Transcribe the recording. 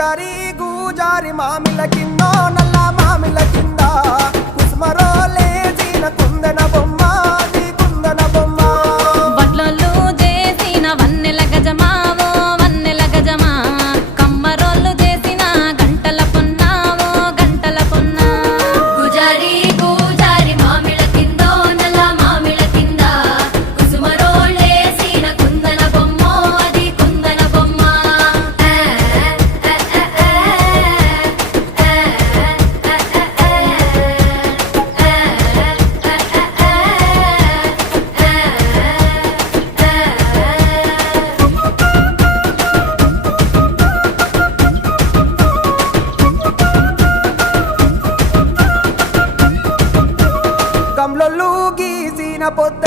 పూజారి గూజారి మామిల కిందో నల్ల మామిల కింద కుసుమరో లేచిన కుందన బొమ్మ అది కుందన బొమ్మ వడ్లలు చేసిన వన్నెల గజమావో వన్నెల గజమా కమ్మరోళ్ళు చేసిన గంటల పొన్నావో గంటల పొన్నా పూజారి గూజారి మామిల కిందో నల్ల మామిల కింద కుసుమరోళ్ళేసిన కుందన బొమ్మ అది కుందన బొమ్మ గమ్లొల్లు గీసిన పొద్ద